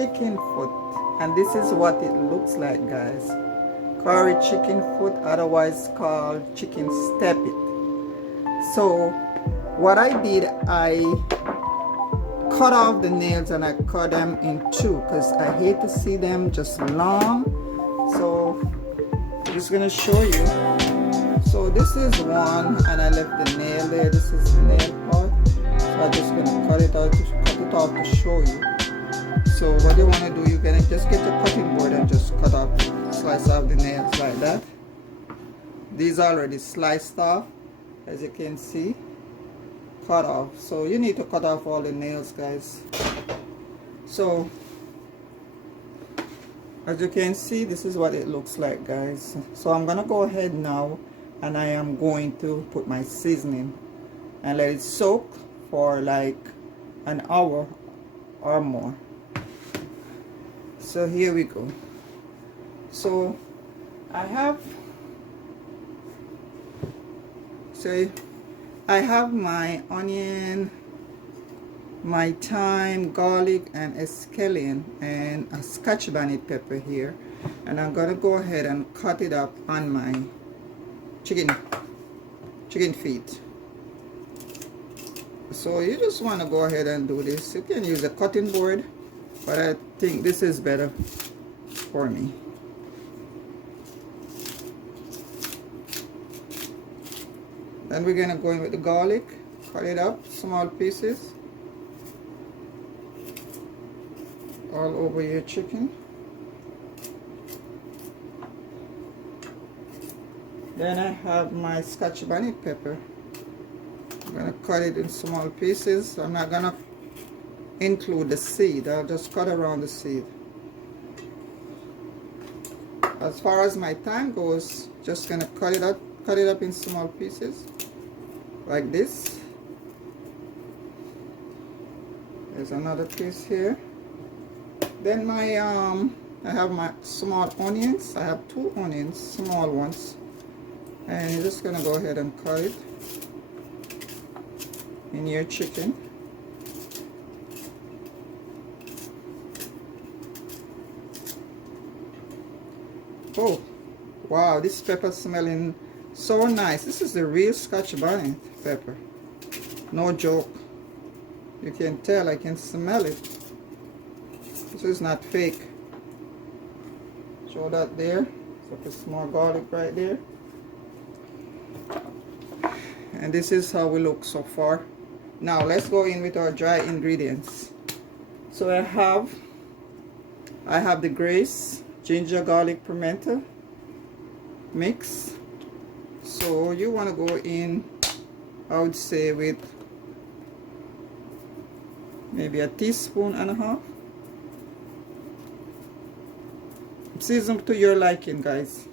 chicken foot, and this is what it looks like, guys. Curry chicken foot, otherwise called chicken steppit. So what I did, I cut off the nails and I cut them in two because I hate to see them just long. So I'm just gonna show you. So this is one, and I left the nail there. This is the nail part. So I'm just gonna cut it off to show you. So what you want to do, you're gonna just get your cutting board and just slice off the nails like that. These are already sliced off, as you can see, cut off. So you need to cut off all the nails, guys. So as you can see, this is what it looks like, guys. So I'm gonna go ahead now, and I am going to put my seasoning and let it soak for like an hour or more. So here we go. So I have my onion, my thyme, garlic, and scallion, and a scotch bonnet pepper here, and I'm gonna go ahead and cut it up on my chicken feet. So you just want to go ahead and do this. You can use a cutting board, but I think this is better for me. Then we're gonna go in with the garlic, cut it up small pieces all over your chicken. Then I have my scotch bonnet pepper. I'm gonna cut it in small pieces. I'm not gonna include the seed. I'll just cut around the seed. As far as my thyme goes, just gonna cut it up in small pieces like this. There's another piece here. Then my I have my small onions. I have 2 onions, small ones, and you're just gonna go ahead and cut it in your chicken. Oh wow, this pepper smelling so nice. This is the real scotch bonnet pepper, no joke. You can tell, I can smell it. This is not fake. Show that there. So put some more garlic right there. And this is how we look so far. Now let's go in with our dry ingredients. So I have the Grace ginger garlic pimento mix. So you want to go in, I would say, with maybe 1.5 teaspoons. Season to your liking, guys.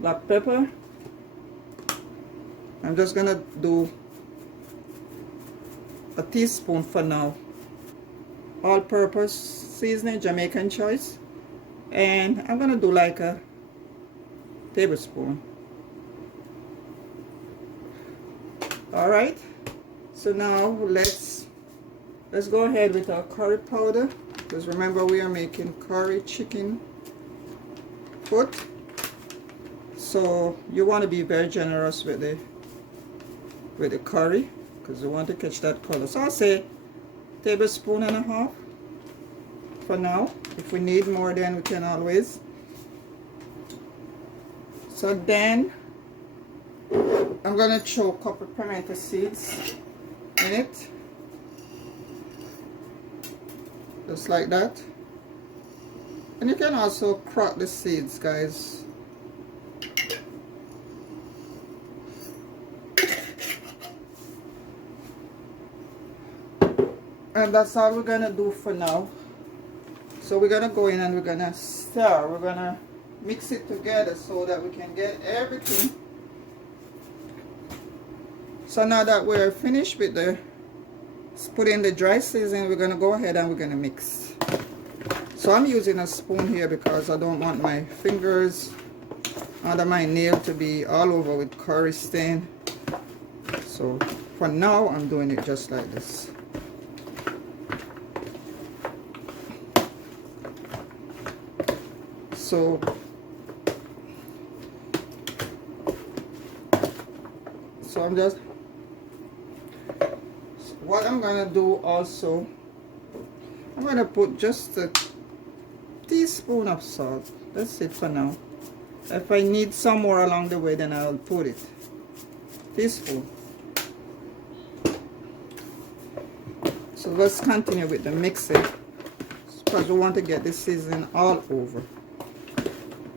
Black pepper. I'm just gonna do 1 teaspoon for now. All-purpose seasoning, Jamaican choice, and I'm gonna do like a tablespoon. All right. So now let's go ahead with our curry powder, because remember we are making curry chicken foot. So you want to be very generous with the curry, because you want to catch that color. So I'll say 1.5 tablespoons for now. If we need more, then we can always. So then I'm gonna throw a couple of pimento seeds in it, just like that. And you can also crack the seeds, guys. And that's all we're gonna do for now. So we're gonna go in and we're gonna stir. We're gonna mix it together so that we can get everything. So now that we're finished with the putting the dry seasoning, we're gonna go ahead and we're gonna mix. So I'm using a spoon here because I don't want my fingers under my nail to be all over with curry stain. So for now I'm doing it just like this. So I'm just, what I'm gonna do also, I'm gonna put just a teaspoon of salt. That's it for now. If I need some more along the way, then I'll put it. Teaspoon. So let's continue with the mixing, because we want to get the seasoning all over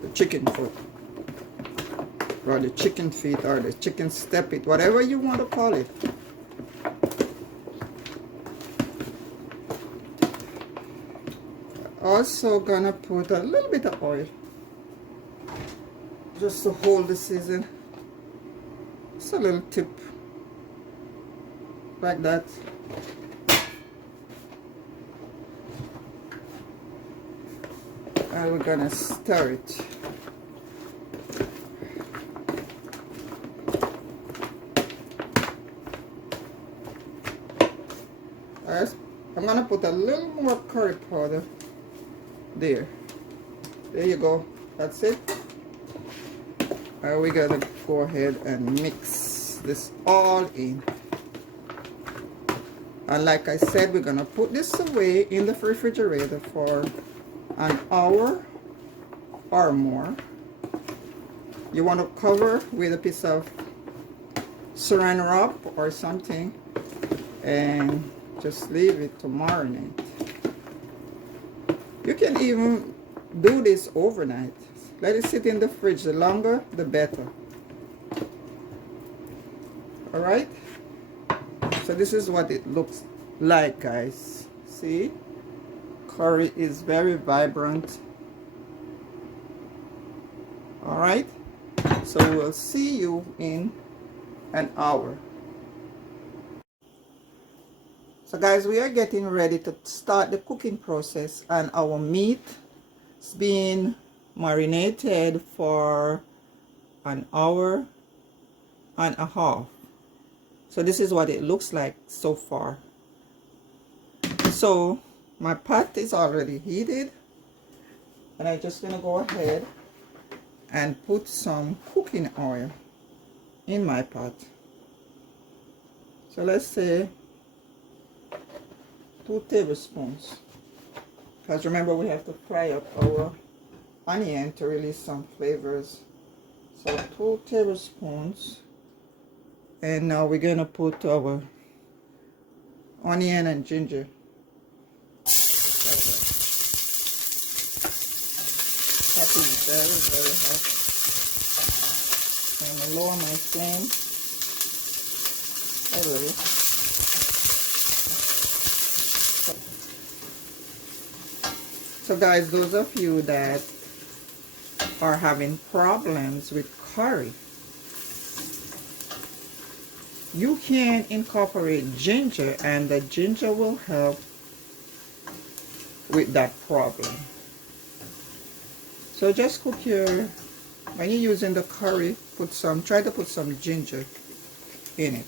the chicken foot, or the chicken feet, or the chicken steppit, whatever you want to call it. Also gonna put a little bit of oil just to hold the season. Just a little tip like that. And we're gonna stir it. Alright, I'm gonna put a little more curry powder there. There you go. That's it. Alright, we gotta go ahead and mix this all in. And like I said, we're gonna put this away in the refrigerator for an hour or more. You want to cover with a piece of saran wrap or something and just leave it to marinate. You can even do this overnight. Let it sit in the fridge. The longer the better. Alright, so this is what it looks like, guys. See, curry is very vibrant. Alright, so we'll see you in an hour. So guys, we are getting ready to start the cooking process, and our meat is being marinated for an hour and a half. So this is what it looks like so far. So my pot is already heated, and I'm just gonna go ahead and put some cooking oil in my pot. So let's say 2 tablespoons, because remember we have to fry up our onion to release some flavors. So 2 tablespoons. And now we're gonna put our onion and ginger. That is very, very hot. I'm gonna lower my flame a little. So guys, those of you that are having problems with curry, you can incorporate ginger, and the ginger will help with that problem. So just cook your, when you're using the curry, try to put some ginger in it.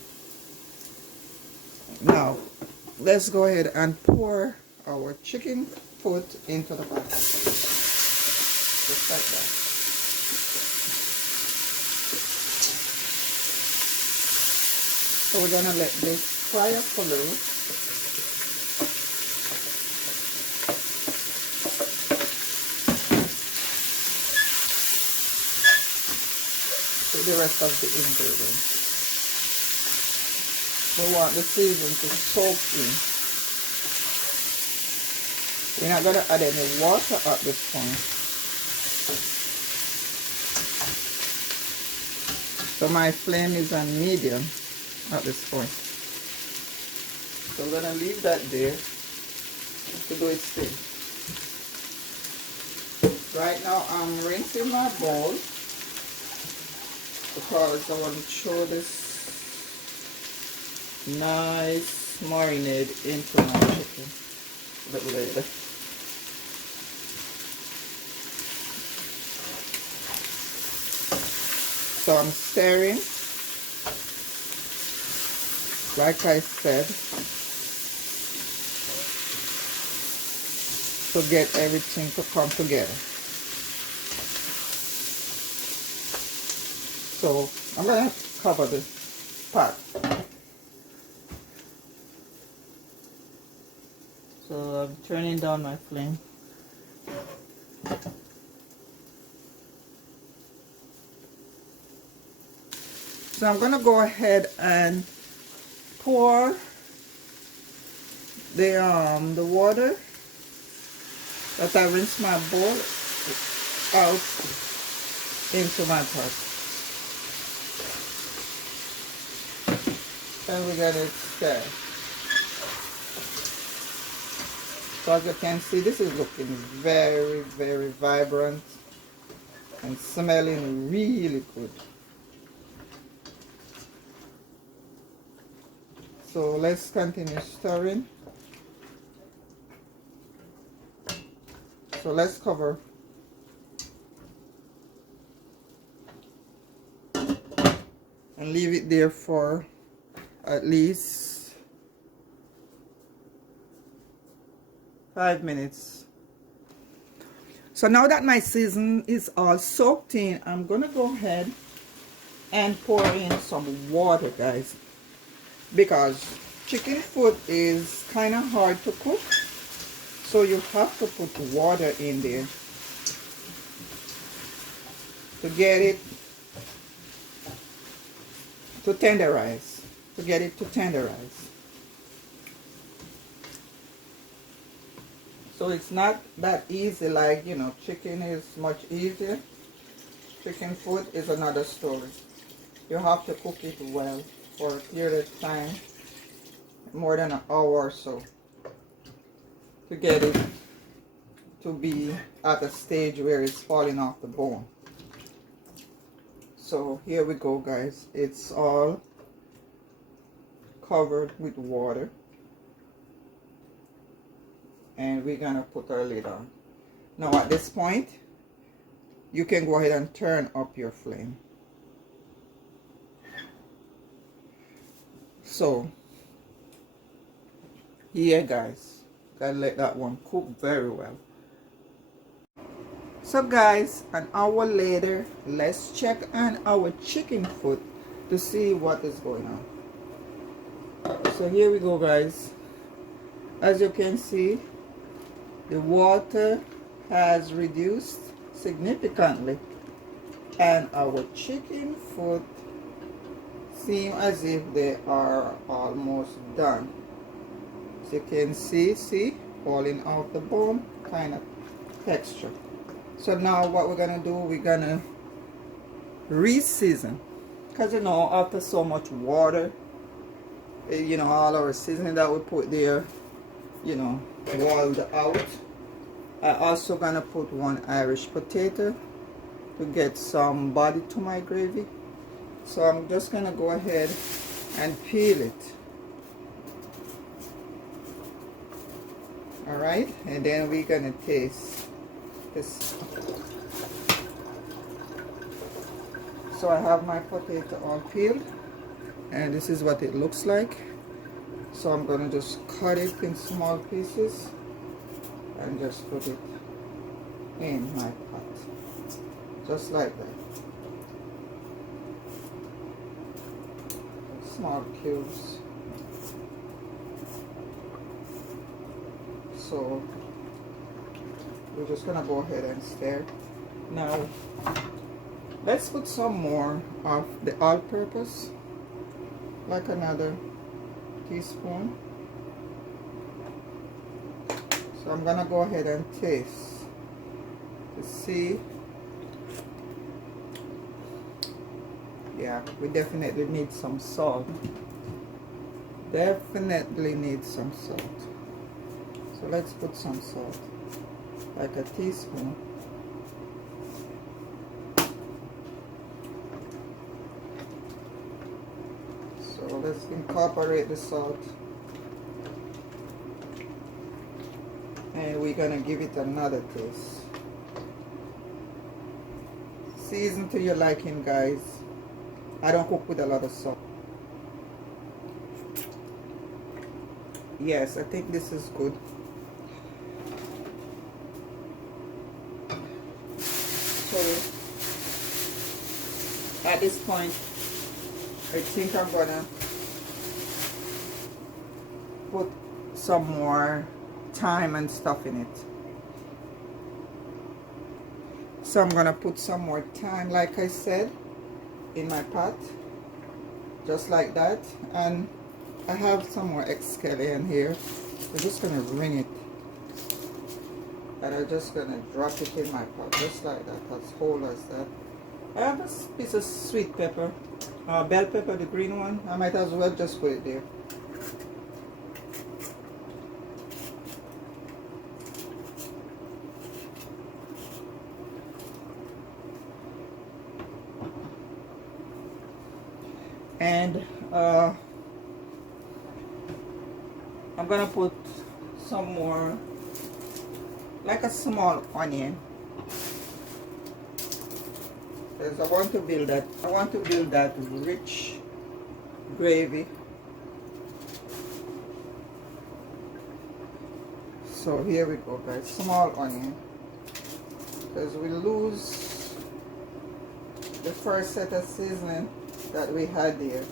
Now, let's go ahead and pour our chicken foot into the pot. Just like that. So we're gonna let this fry up a little. With the rest of the ingredients. We want the seasoning to soak in. We're not gonna add any water at this point. So my flame is on medium at this point. So I'm gonna leave that there to do its thing. Right now I'm rinsing my bowl because I want to show this nice marinade into my chicken a bit later. So I'm stirring, like I said, to get everything to come together. So I'm gonna cover the pot. So I'm turning down my flame. So I'm gonna go ahead and pour the water that I rinse my bowl out into my pot. And we're gonna stir. So as you can see, this is looking very, very vibrant and smelling really good. So let's continue stirring. So let's cover. And leave it there for at least 5 minutes. So now that my season is all soaked in, I'm gonna go ahead and pour in some water, guys, because chicken foot is kind of hard to cook, so you have to put water in there to get it to tenderize, So it's not that easy like, you know, chicken is much easier. Chicken foot is another story. You have to cook it well for a period of time, more than an hour or so, to get it to be at a stage where it's falling off the bone. So here we go, guys. It's all covered with water. And we're gonna put our lid on. Now at this point, you can go ahead and turn up your flame. So here, guys, gotta let that one cook very well. So guys, an hour later, let's check on our chicken foot to see what is going on. So here we go, guys. As you can see, the water has reduced significantly and our chicken foot seem as if they are almost done. As you can see, falling off the bone kind of texture. So now what we're gonna do, we're gonna re-season, because you know, after so much water, you know, all our seasoning that we put there, you know, walled out. I also gonna put 1 Irish potato to get some body to my gravy. So I'm just gonna go ahead and peel it. All right, and then we're gonna taste this. So I have my potato all peeled, and this is what it looks like. So I'm gonna just cut it in small pieces and just put it in my pot, just like that. Small cubes. So we're just gonna go ahead and stir. Now let's put some more of the all-purpose, like another teaspoon. So I'm gonna go ahead and taste to see. Yeah, we definitely need some salt. Definitely need some salt. So let's put some salt, like a teaspoon. So let's incorporate the salt. And we're gonna give it another taste. Season to your liking, guys. I don't cook with a lot of salt. Yes, I think this is good. So At this point, I think I'm gonna put some more thyme and stuff in it. So I'm gonna put some more thyme, like I said, in my pot, just like that. And I have some more escallion here. I'm just gonna wring it, and I'm just gonna drop it in my pot, just like that, as whole as that. I have a piece of sweet pepper, bell pepper, the green one. I might as well just put it there. And I'm gonna put some more, like a small onion, because I want to build that rich gravy. So here we go, guys. Small onion, because we lose the first set of seasoning that we had there,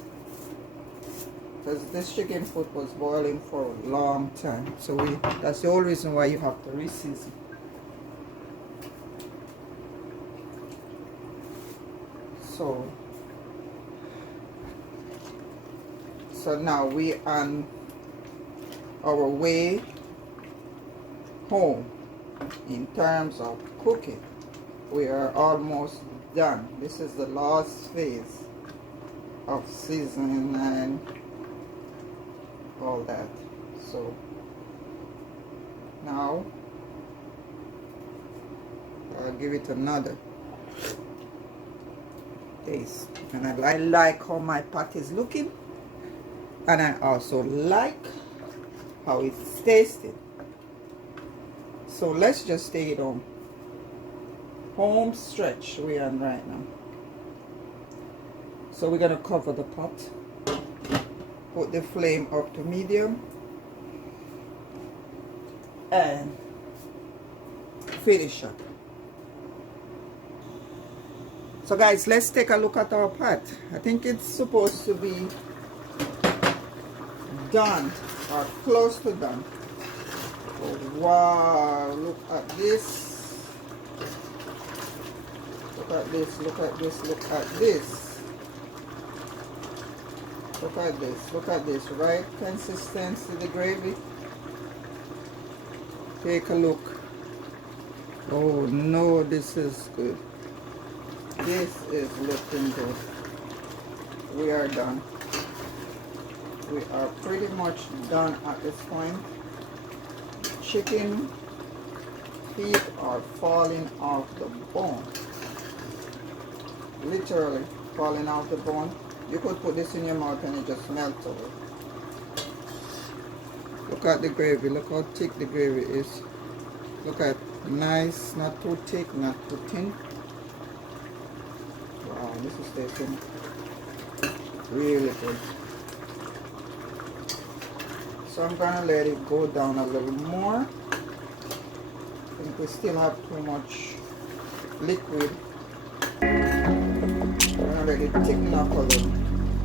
because this chicken foot was boiling for a long time. So that's the whole reason why you have to reseason. So now we on our way home in terms of cooking. We are almost done. This is the last phase of seasoning and all that. So now I'll give it another taste. And I like how my pot is looking, and I also like how it's tasting. So let's just take it home stretch we are on right now. So we're gonna cover the pot, put the flame up to medium, and finish up. So guys, let's take a look at our pot. I think it's supposed to be done or close to done. Oh, wow, look at this. Look at this, look at this, look at this. Look at this, look at this, right consistency, the gravy. Take a look. Oh no, this is good. This is looking good. We are done. We are pretty much done at this point. Chicken feet are falling off the bone. Literally falling off the bone. You could put this in your mouth and it just melts away. Look at the gravy. Look how thick the gravy is. Look at nice, not too thick, not too thin. Wow, this is tasting really good. So I'm gonna let it go down a little more. I think we still have too much liquid. I'm gonna let it thicken up a little.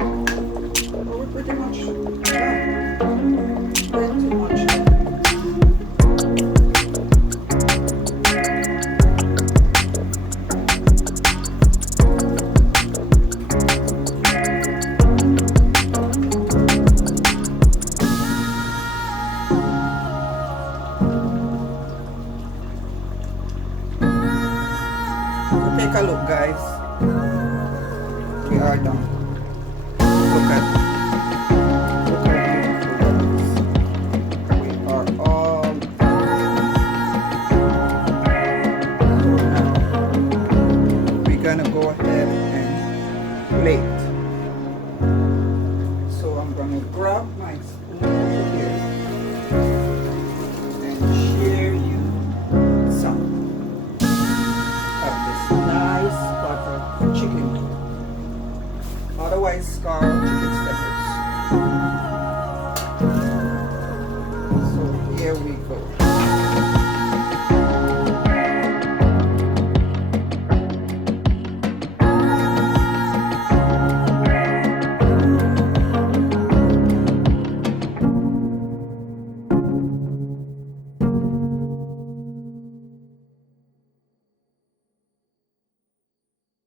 Oh, we're pretty much done. Pretty much done. Take a look, guys. We are done. Look at this. We are all done. We're gonna go ahead and plate. So I'm gonna grab my spoon over here and share you some of this nice butter chicken, otherwise called chicken